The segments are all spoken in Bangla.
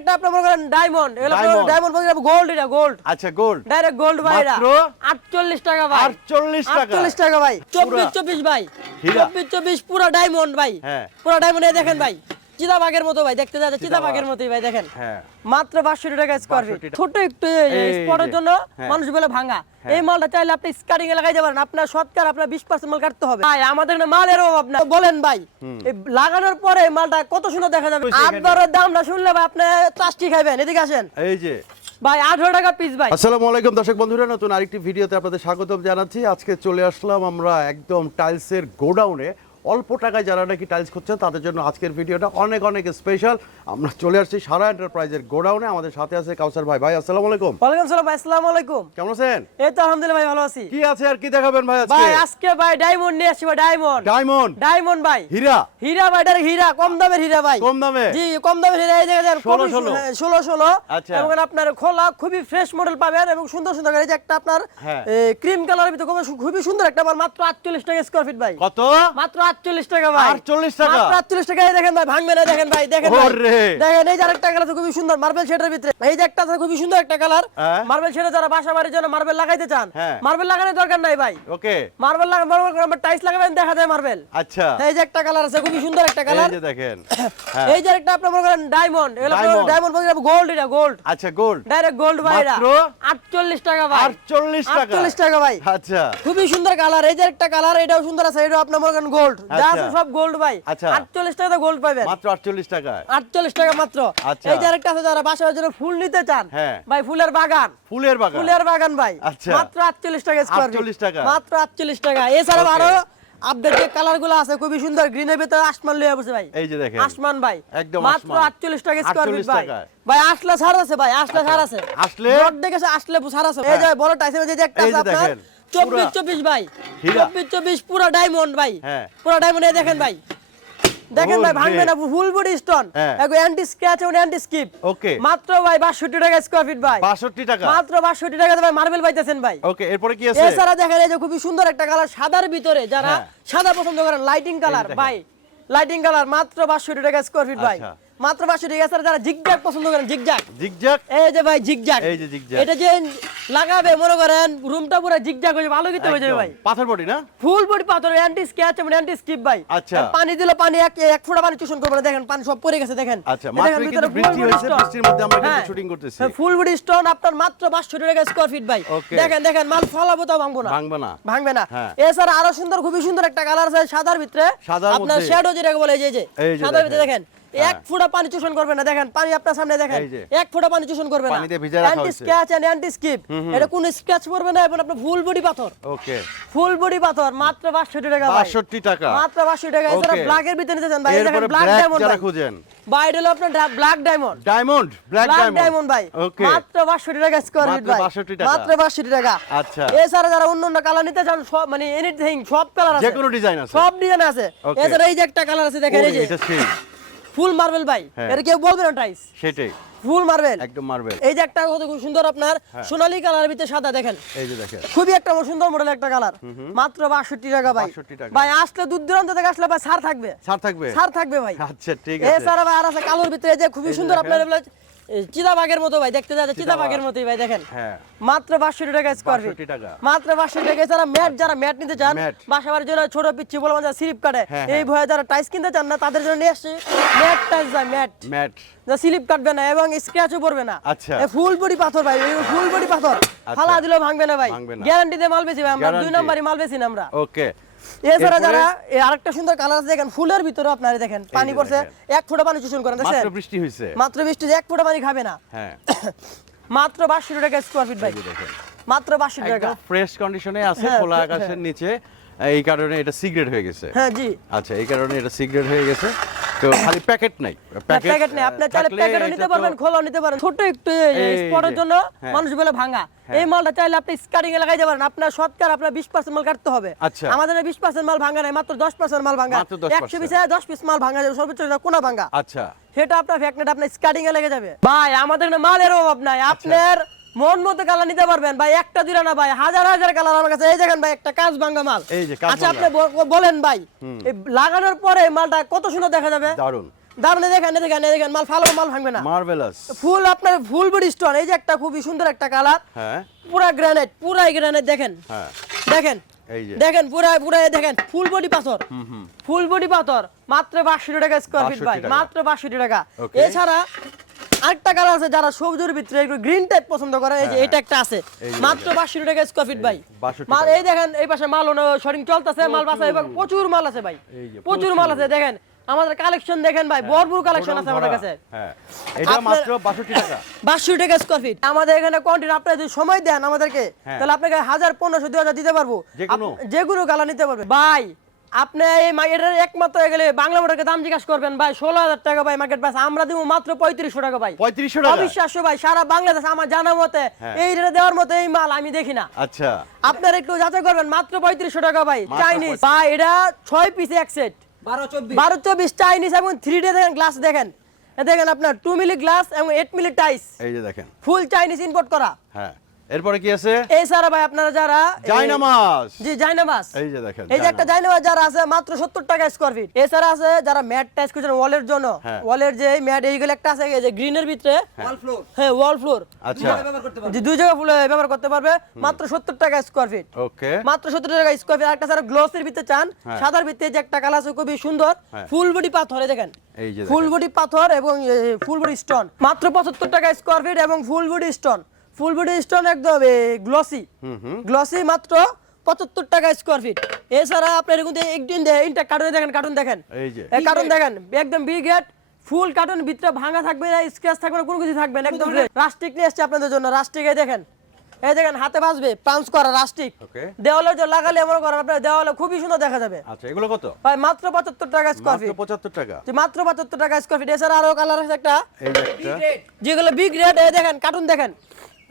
একটা আপনার মনে করেন ডায়মন্ড এগুলো ডায়মন্ড বলতে গোল্ড এটা গোল্ড আচ্ছা গোল্ড ডাইরেক্ট গোল্ড ভাই এটা। মাত্র 48 টাকা ভাই। 48 টাকা। 48 টাকা ভাই। 24 পুরা। 24 ভাই। হীরা। 24 24 পুরো ডায়মন্ড ভাই। হ্যাঁ। পুরো ডায়মন্ড এই দেখেন ভাই। মতো ভাই দেখতে যাচ্ছে। মতোই ভাই দেখেন। হ্যাঁ। মাত্র 500 টাকা স্কয়ার ফিট ছোট একটু স্পটের জন্য হ্যাঁ। মানুষ বলে ভাঙা। এই মালটা চাইলে আপনি স্কারিং এ আপনার শতকরা আপনার 20% মাল কাটতে হবে। ভাই আমাদের না মালের অভাব না। বলেন ভাই লাগানোর পরে মালটা কত সুন্দর দেখা যাবে? সেখানে। আপনার দামটা শুনলে ভাই আপনি চাষ্টি খাইবেন। এদিকে আসেন। এই যে। ভাই 18 টাকা পিস ভাই। আসসালামু আলাইকুম দর্শক বন্ধুরা নতুন আরেকটি ভিডিওতে আপনাদের স্বাগতম জানাচ্ছি। আজকে চলে আসলাম আমরা একদম টাইলসের গোডাউনে অল্প টাকায় যারা নাকি টাইলস খুঁজছেন তাদের জন্য আজকের ভিডিওটা অনেক অনেক স্পেশাল আমরা চলে আসছি সারা এন্টারপ্রাইজের গোডাউনে। আমাদের সাথে আছে কাউসার ভাই। ভাই আসসালামু আলাইকুম। ওয়ালাইকুম সালাম ভাই আসসালামু আলাইকুম। কেমন আছেন? এই তো আলহামদুলিল্লাহ ভাই ভালো আছি। কি আছে আর কি দেখাবেন ভাই আজকে? ভাই আজকে ভাই ডায়মন্ড নিয়ে আসছি ভাই ডায়মন্ড ডায়মন্ড ডায়মন্ড ভাই। হীরা? হীরা ভাই ডাইরেক্ট হীরা কম দামের হীরা ভাই। কম দামে? জি কম দামের হীরা এই দেখেন ষোলো খুবই ষোলো। সু- ষোলো ষোলো। আচ্ছা। এবং আপনার খোলা খুবই ফ্রেশ মডেল পাবেন এবং সুন্দর সুন্দর এই যে একটা আপনার হ্যাঁ। ক্রিম কালারের ভিতরে খুবই সুন্দর একটা মাত্র আটচল্লিশ টাকা স্কোয়ার ফিট ভাই। কত? মাত্র আটচল্লিশ টাকা ভাই। 48 টাকা? মাত্র আটচল্লিশ এই দেখেন ভাই ভাঙবে না দেখেন ভাই দেখেন ভাই। দেখেন এই যে আরেকটা কালার খুবই সুন্দর মার্বেল শেডের ভিতরে। এই যে একটা আছে খুবই সুন্দর একটা কালার হ্যাঁ। মার্বেল শেডে যারা বাসা বাড়ির জন্য মার্বেল লাগাইতে চান হ্যাঁ। মার্বেল লাগানোর দরকার নাই ভাই। ওকে। মার্বেল লাগা মার্বেল টাইলস লাগাবেন দেখা যায় মার্বেল আচ্ছা। এই যে একটা কালার আছে খুবই সুন্দর একটা কালার এই যে দেখেন এই যে একটা আপনার মনে করেন ডায়মন্ড এগুলো ডায়মন্ড বলতে গোল্ড এটা গোল্ড আচ্ছা গোল্ড ডাইরেক্ট গোল্ড ভাই এটা 48 টাকা ভাই। 48 টাকা। 48 টাকা ভাই। আচ্ছা। খুবই সুন্দর কালার এই যে একটা কালার এটাও সুন্দর আছে এটাও আপনার মনে করেন গোল্ড যা আছে আচ্ছা। সব গোল্ড ভাই। আচ্ছা। 48 টাকা গোল্ড পাবেন। মাত্র 48 টাকা 48 টাকা মাত্র। আচ্ছা। এই যে আরেকটা আছে যারা বাসার জন্য ফুল নিতে চান হ্যাঁ। ভাই ফুলের বাগান। ফুলের বাগান? ফুলের বাগান ভাই। মাত্র 48 টাকা স্কয়ার 48 টাকা। মাত্র 48 টাকা। এছাড়াও আরও আপডেট যে কালারগুলো আছে খুবই সুন্দর। গ্রিনের ভিতরে আসমান লিয়ে বসে ভাই। এই যে দেখেন। আসমান ভাই। একদম মাত্র আসমান। 48 টাকা স্কয়ার ফিট ভাই। ভাই আসলে ছাড় আছে ভাই। আসলে ছাড় আছে। আসলে? রড দেখেছে আসলে ছাড় আছে এই যে বড় টাইসের যে একটা আছে আপনার দেখেন, 24 পুরা 24 ভাই। 24 24 পুরো ডায়মন্ড ভাই। পুরো ডায়মন্ড দেখেন ভাই। দেখেন ভাই ভাঙবে না full body stone anti scratch এবং অ্যান্টি স্কিপ Okay. মাত্র ভাই 62 টাকা স্কয়ার ফিট ভাই। 62 টাকা। মাত্র 62 টাকাতে ভাই মার্বেল পাইতেছেন ভাই। ওকে এরপরে কি আছে? এছাড়া দেখেন এই যে খুবই সুন্দর একটা কালার সাদার ভিতরে যারা হ্যাঁ। সাদা পছন্দ করেন লাইটিং কালার ভাই। লাইটিং কালার মাত্র 62 টাকা স্কয়ার ফিট ভাই। আচ্ছা। মাত্র 62 টাকা এছাড়া যারা জিগজ্যাগ পছন্দ করেন জিগজ্যাগ। জিগজ্যাগ? এই যে ভাই জিগজ্যাগ। এই যে zigzag। এটা যে লাগাবে মনে করেন রুমটা পুরো জিগজ্যাগ হয়ে যাবে, আলোকিত হয়ে যাবে ভাই। পাথর বডি না? ফুল বডি পাথর অ্যান্টি স্ক্র্যাচ এবং অ্যান্টি স্কিপ ভাই। আচ্ছা। পানি দিলে পানি এক এক ফোঁটা পানি চুষণ করবে না দেখেন পানি সব পড়ে গেছে দেখেন। আচ্ছা মাত্র কিন্তু বৃষ্টি হয়েছে বৃষ্টির মধ্যে আমরা কিন্তু হ্যাঁ। শুটিং করতেছি। ফুল বডি স্টোন আপনার মাত্র 500 টাকা স্কয়ার ফিট ভাই। দেখেন দেখেন মাল ফলাবো তাও ভাঙবো না। ভাঙবে না। ভাঙবে না। হ্যাঁ। এছাড়া আরও সুন্দর খুবই সুন্দর একটা কালার আছে সাদার ভিতরে। আপনার। শ্যাডো যেটাকে বলে এই যে সাদার ভিতরে দেখেন। দেখেন এক ফোঁটা পানি চুষণ করবে না দেখেন পানি আপনার সামনে দেখেন। এক ফোঁটা পানি চুষণ করবে না। Anti. Scratch and anti skip. এটা কোনো স্ক্র্যাচ পড়বে না এবং আপনার ফুল বডি পাথর। ওকে। ফুল বডি পাথর মাত্র 500 টাকা 62 টাকা। মাত্র 500 টাকা। এছাড়া ব্ল্যাকের ভিতরে নিতে চান ভাই দেখেন ব্ল্যাক ডায়মন্ড যারা খুঁজেন। ভাই এটা হলো আপনার black diamond diamond black diamond ভাই। মাত্র 500 টাকা স্কয়ার ফিট ভাই। 62। মাত্র 500 টাকা। আচ্ছা। এছাড়া যারা অন্য অন্য কালার নিতে চান সব মানে এনিথিং সব কালার আছে। যে কোনো ডিজাইন আছে। সব ডিজাইন আছে। এছাড়া এই যে একটা কালার আছে দেখেন এই যে। এটা সেই ফুল মার্বেল ভাই। এর এটা কেউ বলবে না টাইস সেটাই। ফুল মার্বেল একদম মার্বেল এই যে একটা কত খুব সুন্দর আপনার সোনালী কালার ভিতরে সাদা দেখেন। এই যে দেখেন। খুবই একটা সুন্দর মডেল একটা কালার। মাত্র 62 টাকা ভাই। 62 টাকা। ভাই আসলে দূর দূরান্ত থেকে আসলে ভাই ছাড় থাকবে। ছাড় থাকবে? ছাড় থাকবে ভাই। আচ্ছা ঠিক আছে। এছাড়া ভাই আর আছে কালোর ভিতরে যে খুবই এই যে সুন্দর আপনার এই চিতাবাঘের মতো ভাই দেখতে যাচ্ছে চিতাবাঘের মতোই ভাই দেখেন। হ্যাঁ। মাত্র 500 টাকা স্কয়ার ফিট মাত্র 500 টাকা এছাড়া ম্যাট যারা ম্যাট নিতে চান বাসাবার জন্য ছোট পিচ্ছি বলে যারা স্লিপ কাটে এই। ভয়ে যারা টাইস কিনতে চান না তাদের জন্য নিয়ে আসছে। ম্যাট টাইস যায় ম্যাট। ম্যাট। যা স্লিপ কাটবে না এবং স্ক্র্যাচও পড়বে না। আচ্ছা। ফুল বডি পাথর ভাই ফুল বডি পাথর। ফালা দিলেও ভাঙবে না ভাই। ভাঙবে না। গ্যারান্টি দিয়ে মাল বেশি ভাই আমরা দুই। নাম্বারই মাল বেশি না আমরা। ওকে এছাড়া যারা আরেকটা সুন্দর কালার আছে দেখেন ফুলের ভিতরে আপনারা দেখেন পানি পড়ছে এক ফোঁটা পানি চুষণ করেন দেখছেন মাত্র বৃষ্টি হয়েছে মাত্র বৃষ্টি এক ফোঁটা পানি খাবে না। হ্যাঁ। মাত্র 500 টাকা স্কয়ার ফিট ভাই। এই যে দেখেন। মাত্র 500 টাকা। ফ্রেশ কন্ডিশনে আছে হ্যাঁ, খোলা হ্যাঁ। আকাশের নিচে। এই কারণে এটা সিগারেট হয়ে গেছে। হ্যাঁ জি। আচ্ছা এই কারণে এটা সিগারেট হয়ে গেছে। তো খালি প্যাকেট নাই। প্যাকেট নেই। আপনি চাইলে প্যাকেটও নিতে পারবেন খোলাও নিতে পারেন ছোট একটু স্পটের জন্য হ্যাঁ। মানুষ বলে ভাঙা। এই মালটা চাইলে আপনি স্কারিং এ লাগাইতে পারেন। আপনার শতকরা আপনার 20% মাল কাটতে হবে। আচ্ছা। আমাদের 20% মাল ভাঙা নাই মাত্র 10% মাল ভাঙা। মাত্র 10% 100 পিসে 10 পিস মাল ভাঙা যাবে। সর্বোচ্চ কোনা ভাঙা? আচ্ছা। সেটা আপনার ফ্যাক্টনেট আপনার স্কারিং এ লেগে যাবে। ভাই আমাদের মালের অভাব নাই। আচ্ছা। আপনার মন মতো কালার নিতে পারবেন ভাই একটা দুইটা না ভাই হাজার হাজার কালার আমার কাছে। এই দেখেন ভাই একটা কাজ ভাঙা মাল। এই যে আচ্ছা আপনি বলেন ভাই লাগানোর পরে মালটা কত সুন্দর দেখা যাবে? দারুণ দারুণ দেখেন দেখেন দেখেন মাল ফালো মাল ভাঙবে না। মার্ভেলাস ফুল আপনার ফুল বডি স্টোন এই যে একটা খুবই সুন্দর একটা কালার। হ্যাঁ। পুরা গ্রানাইট পুরাই গ্রানাইট দেখেন। হ্যাঁ। দেখেন। এই যে। দেখেন পুরা পুরা দেখেন ফুল বডি পাথর। ফুল বডি পাথর মাত্র বাষট্টি টাকা স্কোয়ার ফিট ভাই মাত্র বাষট্টি টাকা। এছাড়া আরেকটা কালার আছে যারা সবুজের ভিতরে একটু গ্রিন টাইপ পছন্দ করে এই যে হ্যাঁ, এটা একটা আছে। মাত্র টাকা স্কোয়ার ফিট ভাই। মাল এই দেখেন এই পাশে মাল শরিং চলতেছে মাল বাসা এবার প্রচুর। মাল আছে ভাই। প্রচুর মাল আছে দেখেন আমাদের কালেকশন দেখেন ভাই ভরপুর কালেকশন আছে আমাদের কাছে। হ্যাঁ এটা মাত্র 62 টাকা। বাষট্টি টাকা স্কোয়ার ফিট আমাদের এখানে কন্টিনিউ আপনি যদি সময় দেন আমাদেরকে হ্যাঁ। তাহলে আপনাকে হাজার পনেরোশো দুই হাজার দিতে পারব। যে কোনো কালার নিতে পারবে ভাই আপনি এই মার্কেটের একমাত্র গেলে বাংলা মোটরকে দাম জিজ্ঞাসা করবেন ভাই ষোলো হাজার টাকা ভাই মার্কেট পাস আমরা দিব মাত্র পঁয়ত্রিশশো টাকা ভাই। 3500 টাকা? অবিশ্বাস্য ভাই সারা বাংলাদেশ আমার জানা মতে হ্যাঁ। এই রেটে দেওয়ার মতো এই মাল আমি দেখি না। আচ্ছা। আপনার একটু যাচাই করবেন মাত্র পঁয়ত্রিশশো টাকা ভাই চাইনিজ ভাই এটা ছয় পিস এক সেট বারো চব্বিশ। বারো চব্বিশ চাইনিজ এবং থ্রি ডে দেখেন গ্লাস দেখেন। দেখেন আপনার টু মিলি গ্লাস এবং এইট মিলি টাইস এই যে দেখেন। ফুল চাইনিজ ইম্পোর্ট করা। হ্যাঁ। এরপরে কি আছে? এই সারা ভাই আপনারা যারা এই- জায়নামাজ জি জাইনামাজ। এই যে দেখেন এই যে একটা জাইনামাজ। যারা আছে মাত্র সত্তর টাকা স্কোয়ার ফিট এছাড়া আছে যারা ম্যাট টাইস করছেন ওয়ালের জন্য। হ্যাঁ। ওয়ালের যে ম্যাট এইগুলো একটা আছে এই যে গ্রিনের ভিতরে। ওয়াল ফ্লোর হ্যাঁ ওয়াল ফ্লোর আচ্ছা। ব্যবহার করতে পারবে। দুই জায়গা ফুলে ব্যবহার করতে পারবে। মাত্র সত্তর টাকা স্কোয়ার ফিট ওকে মাত্র সত্তর টাকা স্কোয়ার ফিট একটা স্যার গ্লোসের ভিতরে চান হ্যাঁ। সাদার ভিতরে যে একটা কালার আছে খুবই সুন্দর। হ্যাঁ। ফুল বডি পাথর এই দেখেন। এই যে ফুল বডি পাথর এবং ফুল বডি স্টোন মাত্র পঁচাত্তর টাকা স্কোয়ার ফিট এবং full body stone full body stone একদম গ্লসি গ্লসি মাত্র পঁচাত্তর টাকা স্কোয়ার ফিট এছাড়া আপনার কিন্তু একদিন ইনটা কার্টুন দেখেন কার্টুন দেখেন এই কার্টুন দেখেন একদম বিগ গেট ফুল কার্টুন ভিতরে ভাঙা থাকবে না স্ক্র্যাচ থাকবে না কোনো কিছু থাকবে না একদম রাস্টিক নিয়ে এসছে আপনাদের জন্য রাস্টিক এই দেখেন। এই দেখেন হাতে বাজবে পাঞ্চ করা রাস্টিক ওকে দেওয়ালে যে লাগালে এমন করেন আপনার দেওয়ালে খুবই সুন্দর দেখা যাবে। আচ্ছা এগুলো কত? ভাই মাত্র পঁচাত্তর টাকা স্কোয়ার ফিট 75 টাকা? যে মাত্র পঁচাত্তর টাকা স্কোয়ার ফিট এছাড়া আরও কালার আছে একটা। এই যে একটা। যেগুলো বিগ রেট এই দেখেন কার্টুন দেখেন।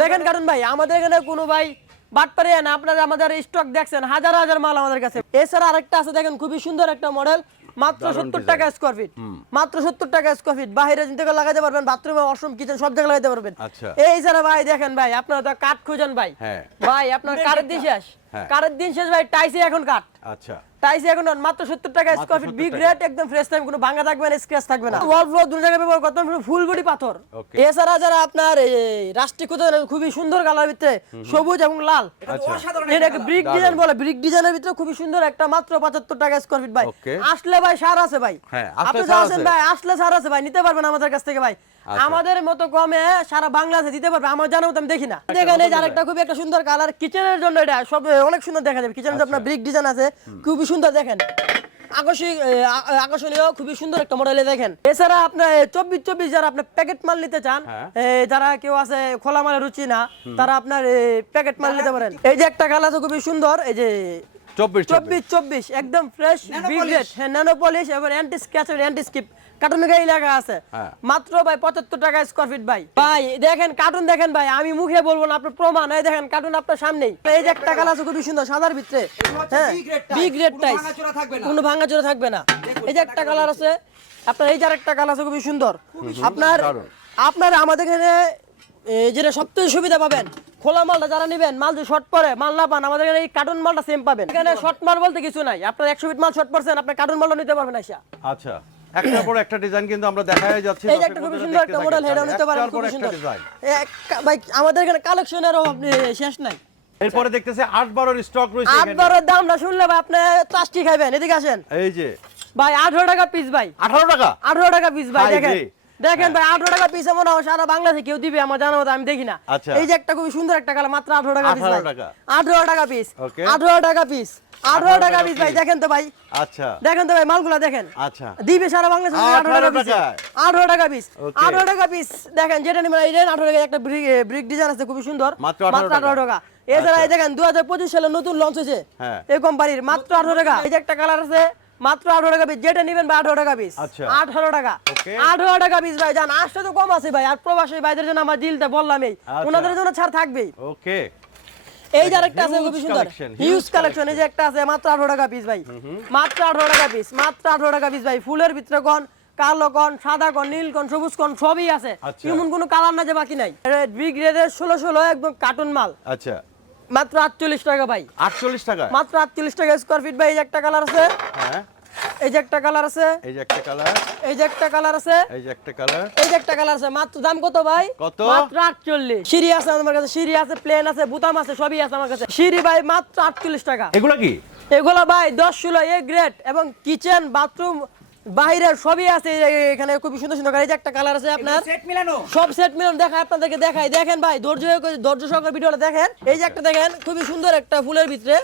দেখেন কার্টুন ভাই আমাদের এখানে কোনো ভাই বাটপারে না আপনারা আমাদের স্টক দেখছেন হাজার হাজার মাল আমাদের কাছে। এছাড়া আরেকটা আছে দেখেন খুবই সুন্দর একটা মডেল মাত্র সত্তর টাকা স্কোয়ার ফিট মাত্র সত্তর টাকা স্কোয়ার ফিট বাইরে চিন্তা করে লাগাইতে পারবেন বাথরুমে ওয়াশরুম কিচেন সব জায়গায় লাগাইতে পারবেন। আচ্ছা। এই ছাড়া ভাই দেখেন ভাই আপনারা তো কাঠ খুঁজেন ভাই। হ্যাঁ। ভাই আপনার কাঠের দিন শেষ। কারের দিন শেষ ভাই টাইসে এখন কাঠ। আচ্ছা। টাইসে এখন মাত্র সত্তর টাকা স্কোয়ার ফিট 70 একদম ফ্রেশ টাইম কোনো ভাঙা থাকবে না স্ক্র্যাচ থাকবে না। ওয়াল ফ্লোর দুটো জায়গায় ব্যবহার করতে ফুল বডি পাথর। এছাড়া যারা আপনার এই রাষ্ট্রীয় খুবই সুন্দর কালার ভিতরে সবুজ এবং লাল। এটাকে ব্রিক ডিজাইন বলে ব্রিক ডিজাইনের ভিতরে খুবই সুন্দর একটা মাত্র পঁচাত্তর টাকা স্কোয়ার ফিট ভাই। আসলে ভাই সার আছে ভাই। হ্যাঁ, আপনি আছেন ভাই আসলে সার আছে ভাই নিতে পারবেন আমাদের কাছ থেকে ভাই। আমাদের মতো কমে সারা বাংলাদেশে দিতে পারবে আমার জানা মতো আমি দেখি না। দেখেন এই আরেকটা খুবই একটা সুন্দর কালার কিচেনের জন্য এটা সব অনেক সুন্দর দেখা যাবে। কিচেনের আচ্ছা। আপনার ব্রিক ডিজাইন আছে খুবই সুন্দর দেখেন। আকর্ষণীয় আকর্ষণীয় খুবই সুন্দর একটা মডেলে দেখেন। এছাড়া আপনার চব্বিশ চব্বিশ যারা আপনার প্যাকেট মাল নিতে চান হ্যাঁ। যারা কেউ আছে খোলা মালের রুচি না তারা আপনার প্যাকেট মাল নিতে পারেন। এই যে একটা কালার আছে খুবই সুন্দর এই যে 24 24 চব্বিশ চব্বিশ একদম ফ্রেশ হ্যাঁ ন্যানো পলিশ এবং anti scratch anti skip carton গায়ে লেখা আছে। মাত্র ভাই পঁচাত্তর টাকা স্কোয়ার ফিট ভাই। ভাই দেখেন কার্টুন দেখেন ভাই আমি মুখে বলব না আপনার প্রমাণ। এই দেখেন কার্টুন আপনার সামনেই। এই যে একটা কালার আছে খুবই সুন্দর সাদার ভিতরে। হ্যাঁ big red type, big red কোনো টাইস ভাঙাচোরা থাকবে না। কোনো ভাঙাচোরা থাকবে না। এই যে একটা কালার আছে আপনার এই যে আরেকটা কালার আছে খুবই সুন্দর। আপনার আপনার আমাদের এখানে এ, যেটা সবথেকে সুবিধা পাবেন খোলা মালটা যারা নেবেন মাল যদি শর্ট পরে মাল না পান আমাদের এখানে এই কার্টুন মালটা সেম পাবেন। এখানে শর্ট মাল বলতে কিছু নাই। আপনার একশো ফিট মাল শর্ট পড়ছেন আপনার কার্টুন মালটা নিতে পারবেন আইসা। আচ্ছা। একটার পর একটা ডিজাইন কিন্তু আমরা দেখাই যাচ্ছি এই একটা খুব সুন্দর একটা মডেল হেড নিতে পারেন খুব সুন্দর। ভাই আমাদের এখানে কালেকশনেরও আপনি শেষ নাই। এরপরে দেখতেছে 8 12 এর স্টক রয়েছে 8 12 এর দাম না শুনলে ভাই আপনি প্লাস্টিক খাবেন এদিকে আসেন। এই যে। ভাই আঠারো টাকা পিস ভাই। আঠারো টাকা? আঠারো টাকা পিস ভাই দেখেন। দেখেন ভাই আঠারো টাকা পিস এমন হয় সারা বাংলাদেশে কেউ দিবে আমার জানা মতো আমি দেখি না। আচ্ছা। এই যে একটা খুবই সুন্দর একটা কালার মাত্র আঠারো টাকা পিস আঠারো টাকা। পিস আঠারো টাকা পিস আঠারো টাকা পিস ভাই দেখেন তো ভাই। আচ্ছা। দেখেন তো ভাই মালগুলা দেখেন। আচ্ছা। দিবে সারা বাংলাদেশে 18 আঠারো টাকা পিস আঠারো টাকা পিস আঠারো টাকা পিস দেখেন যেটা নেবেন এই আঠারো টাকা একটা ব্রিক ডিজাইন আছে খুবই সুন্দর। মাত্র আঠারো টাকা। এছাড়া এই আচ্ছা। দেখেন দু হাজার পঁচিশ সালে নতুন লঞ্চ হয়েছে। হ্যাঁ। এই কোম্পানির মাত্র আঠারো টাকা। এই যে একটা কালার আছে মাত্র আঠারো টাকা পিস যেটা নেবেন বা আঠারো টাকা পিস আচ্ছা। আঠারো টাকা. আঠারো টাকা পিস ভাই জান আসতে তো কম আছে ভাই আর প্রবাসী ভাইদের জন্য আমার দিলটা বললামই। আচ্ছা। ওনাদের জন্য ছাড় থাকবেই। ওকে এই যে আরেকটা আছে খুবই সুন্দর। হিউজ কালেকশন এই যে একটা আছে মাত্র আঠারো টাকা পিস ভাই। মাত্র আঠারো টাকা পিস মাত্র আঠারো টাকা পিস ভাই। ফুলের ভিতরে কোন কালো কোন সাদা কোন নীল কোন সবুজ কোন সবই আছে। আচ্ছা। এমন কোনো কালার না যে বাকি নাই। বিগ রেডের ষোলো ষোলো একদম কার্টুন মাল। আচ্ছা। মাত্র আটচল্লিশ টাকা ভাই। আটচল্লিশ টাকা? মাত্র আটচল্লিশ টাকা স্কোয়ার ফিট ভাই এই একটা কালার আছে। হ্যাঁ। এই যে একটা কালার আছে। এই যে একটা কালার এই যে একটা কালার আছে। এই যে একটা কালার এই যে একটা কালার আছে। মাত্র দাম কত ভাই? কত? মাত্র আটচল্লিশ। সিঁড়ি আছে আমার কাছে সিঁড়ি আছে প্লেন আছে বুতাম আছে সবই আছে আমার কাছে। সিঁড়ি ভাই মাত্র আটচল্লিশ টাকা। এগুলা কি? এগুলো ভাই দশ ষোলো এ গ্রেড এবং কিচেন বাথরুম বাইরের সবই আছে এই- এখানে খুবই সুন্দর সুন্দর এই যে একটা কালার আছে আপনার। সেট মিলানো। সব সেট মিলন দেখায় আপনাদেরকে দেখাই। দেখেন ভাই ধৈর্য ধৈর্য সহকারে ভিডিওটা দেখেন। এই যে একটা দেখেন খুবই সুন্দর একটা ফুলের ভিতরে।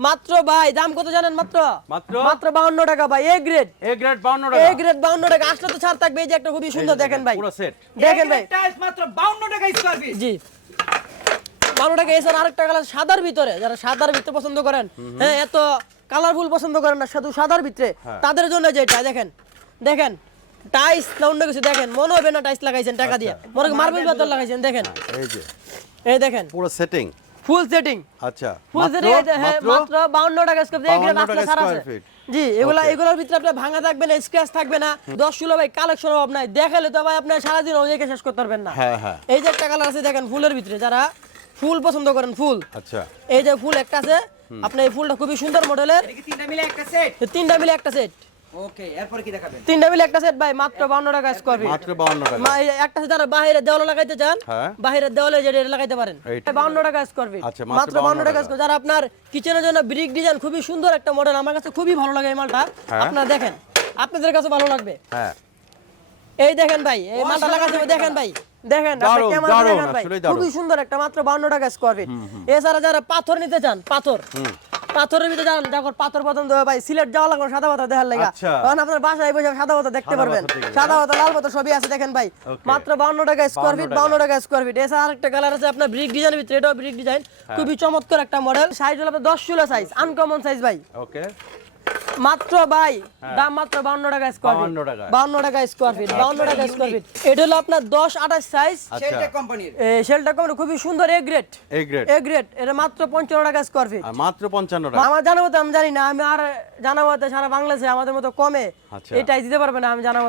মাত্র ভাই দাম কত জানেন মাত্র? মাত্র? মাত্র বাউন্ন টাকা ভাই A grade A grade 52 A grade বাউন্ন টাকা। আসলে তো ছাড় থাকবে এই যে একটা খুবই সুন্দর দেখেন ভাই। পুরো সেট দেখেন ভাই। টাইলস মাত্র 52 টাকা স্কয়ার ফিট জি। বাউন্ন টাকা এছাড়া আরেকটা কালার সাদার ভিতরে যারা সাদার ভিতরে পছন্দ করেন। হ্যাঁ এত কালারফুল পছন্দ করেন না শুধু সাদার ভিতরে। তাদের জন্য যেটা দেখেন দেখেন টাইস না অন্য কিছু দেখেন মনে হবে না টাইস লাগাইছেন টাকা দিয়ে। মনে মার্বেল পাথর লাগাইছেন দেখেন। এই যে। এই দেখেন। পুরো সেটিং ফুল সেটিং আচ্ছা। ফুল সেটিং হ্যাঁ মাত্র 52 টাকা স্কয়ার ফিট 52 আসলে সারা আছে। জি এগুলা এগুলোর ভিতরে আপনার ভাঙা থাকবে না স্ক্র্যাচ থাকবে না। 10 16 ভাই কালেকশন অভাব নাই। দেখালে তো ভাই আপনি সারা দিন ওইদিকে শেষ করতে পারবেন না। হ্যাঁ হ্যাঁ। এই যে একটা কালার আছে দেখেন ফুলের ভিতরে যারা ফুল পছন্দ করেন ফুল। আচ্ছা। এই যে ফুল একটা আছে আপনি এই ফুলটা খুবই সুন্দর মডেলের। এটা কি তিনটা মিলে একটা সেট তিনটা মিলে একটা সেট ওকে এরপর কি দেখাবেন? তিনটা মিলে একটা সেট ভাই মাত্র 52 টাকা স্কয়ার ফিট মাত্র 52 টাকা। মা- এই একটা যারা বাইরে দেওয়ালে লাগাইতে চান হ্যাঁ। বাইরের দেওয়ালে যেটা এটা লাগাইতে পারেন। এইটা। 52 টাকা স্কয়ার ফিট আচ্ছা, মাত্র মাত্র 52 টাকা square- যারা আপনার কিচেনের জন্য ব্রিক ডিজাইন খুবই সুন্দর একটা মডেল আমার কাছে খুবই ভালো লাগে এই মালটা হ্যাঁ। আপনারা দেখেন। আপনাদের কাছে ভালো লাগবে। হ্যাঁ। এই দেখেন ভাই এই মালটা লাগাইছে দেখেন ভাই। দেখেন খুবই সুন্দর একটা মাত্র 52 টাকা স্কয়ার ফিট এছাড়া যারা পাথর নিতে চান পাথর। পাথরের ভিতরে যান যখন পাথর পছন্দ হয় ভাই। সিলেট যাওয়া লাগবে সাদা পাথর দেখার লাগা। আচ্ছা। তখন আপনার বাসায় বসে সাদা পাথর দেখতে পারবেন। সাদা পাথর লাল পাথর সবই আছে দেখেন ভাই। মাত্র 52 টাকা স্কয়ার 52 ফিট। 52 টাকা স্কয়ার ফিট এছাড়া আরেকটা কালার আছে আপনার ব্রিক ডিজাইনের ভিতরে এটাও ব্রিক ডিজাইন খুবই চমৎকার একটা মডেল সাইজ হলো আপনার 10 ষোলো সাইজ আনকমন সাইজ ভাই। ওকে মাত্র ভাই দাম মাত্র 52 টাকা স্কয়ার ফিট 52 টাকা। 52 টাকা স্কয়ার ফিট 52 টাকা স্কয়ার ফিট এটা হলো আপনার 10 28 সাইজ শেলটা কোম্পানির শেলটা কোম্পানি খুবই সুন্দর A grade A grade A grade এটা মাত্র 55 টাকা স্কয়ার ফিট মাত্র 55 টাকা। আমার জানাব তো আমি জানি না আমি আর জানাব সারা বাংলাদেশে আমাদের মতো কমে আচ্ছা। এটাই দিতে পারবে না আমি জানা মতো